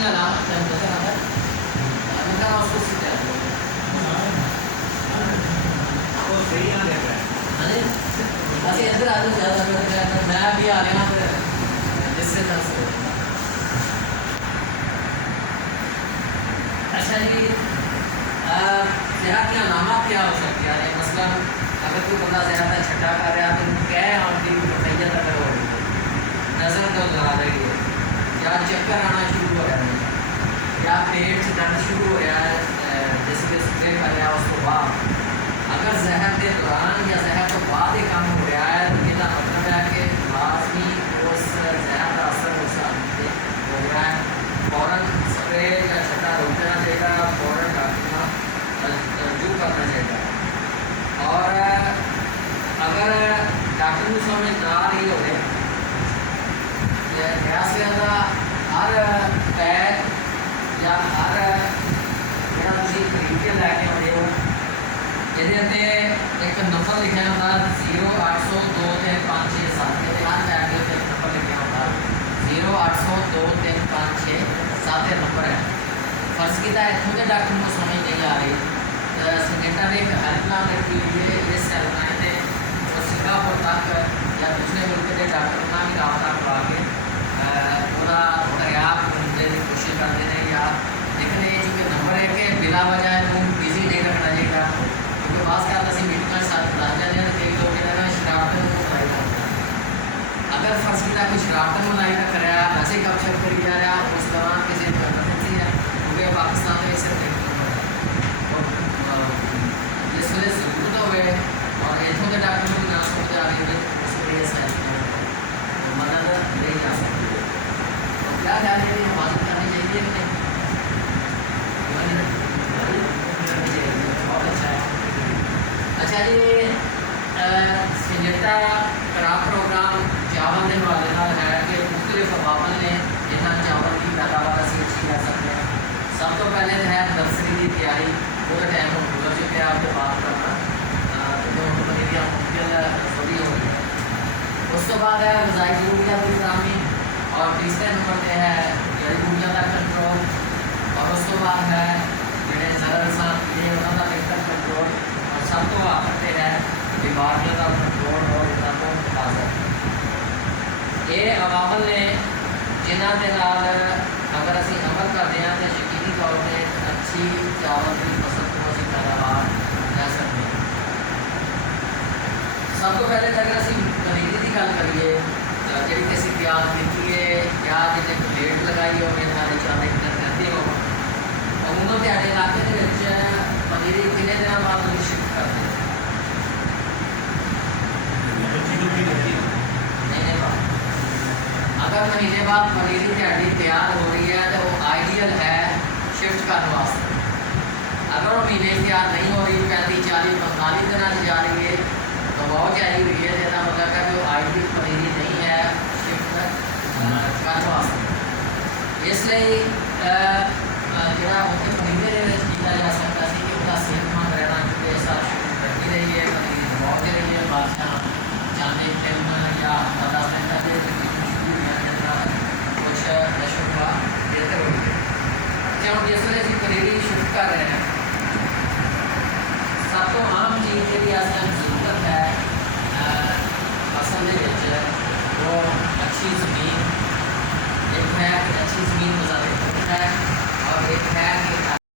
की अलामत है नजर आता है अगर उसको सीधे वो सही ना देख रहा है हाँ जी ਅਸੀਂ ਇੱਧਰ ਆ ਜਾਓ ਜ਼ਿਆਦਾ ਕਰ मैं भी आ रहा हूँ जिससे तरह से अच्छा जी सेहत के अलामत क्या हो सकती है मसलन अगर कोई बंदा ज़्यादा छठा कर रहा तो क्या है आपकी तैयत अगर हो रही है नज़र तो ला रही है या चक्कर आना शुरू हो रहा है या पेट से दर्द शुरू हो रहा है जिसके स्प्रे कर रहा है उसको बाद अगर जहर के दौरान या जहर तो बाद ही काम हो रहा है तो इसका मतलब है कि लाजमी उस जहर का असर उस आदमी पे हो रहा है फ़ौरन स्प्रे या छठा रोक देना चाहिए फ़ौरन डॉक्टर रजू करना चाहिए और अगर डॉक्टर को समझ ना आ रही हो गैस लिहाजा हर पैक या हर जो तरीके लैके आते हो ये एक नंबर लिखा होता 0802356 हर पैक के एक नंबर लिखा होता 0802356 नंबर है फर्ज किया इतों के डॉक्टर को समझ नहीं आ रही संगठन ने एक हेल्पलाइन रखी हुई है इस हेल्पलाइन से और सिंगापुर तक या दूसरे मुल्क के डॉक्टर का भी रबता करवा के दरियाफ्त करने की कोशिश करते हैं या लेकिन ये जो नंबर है कि बिला वजह बिजी नहीं रखना चाहिए क्योंकि बास क्या आता मीटिंग साथ बुला जाते हैं कई लोग शरारतों को मलाई करते हैं अगर फर्ज किया कोई शरारतों मलाई का कर रहा वैसे ही गपशप करी जा रहा उस दौरान किसी इमरजेंसी है क्योंकि पाकिस्तान में इसे जिस वे जरूरत हो और इतों के डॉक्टर को ना समझ आ रही है उस मदद नहीं जा सकती तो क्या ख्याल है हिफाजत करनी चाहिए कि नहीं बहुत अच्छा है अच्छा जी संजटा खराब प्रोग्राम चावल के हवाले है कि मुख्तलिफ अवामल ने जिन्हें चावल की पैदावार असी अच्छी कर सकते हैं सब तो पहले तो है नर्सरी की तैयारी पूरा टाइम हो गुजर चुके हैं आपसे बात करना तो पनीरियाँ मुमकिन थोड़ी हो रही है उस तो बाद है गजाई जरूरियात की फराहमी और तीसरे नंबर पर है जड़ी बूटियाँ का कंट्रोल और उस तो बाद है जोड़े जहर सान कीड़े उन्होंने बेहतर कंट्रोल और सब तो आखिर है बीमारियों का कंट्रोल और इन्होंने हिफाजत ये अवामल ने जिन्हों के नाल अगर असी अमल करते हैं तो यकीनी तौर पर अच्छी चावल की फसल को असी पैदावार लै सकते हैं सब तो पहले अगर असी पनीरी की गल करिए जी असी प्याज की है या जिन्हें प्लेट लगाई हो सारे चारे कहते हो अमूमन ਤੁਹਾਡੇ इलाके के पनीरी कितने दिन बाद शिफ्ट करते हैं अगर महीने बाद पनीरी तैयार हो रही है तो वो आइडियल है शिफ्ट करने वास्ते अगर वो महीने तैयार नहीं हो रही 35-40-45 दिन जा रही है तो बहुत चाहिए हुई है जिसका मतलब है कि वो आइडियल पनीरी नहीं है शिफ्ट करने वास्ते इसलिए जो उत्तर पनीरे किया जा सकता है कि उसका सेहतमंद रहना क्योंकि ऐसा रखी रही है पनीरी बहुत रही है बादशाह चांदी फिल्म या 10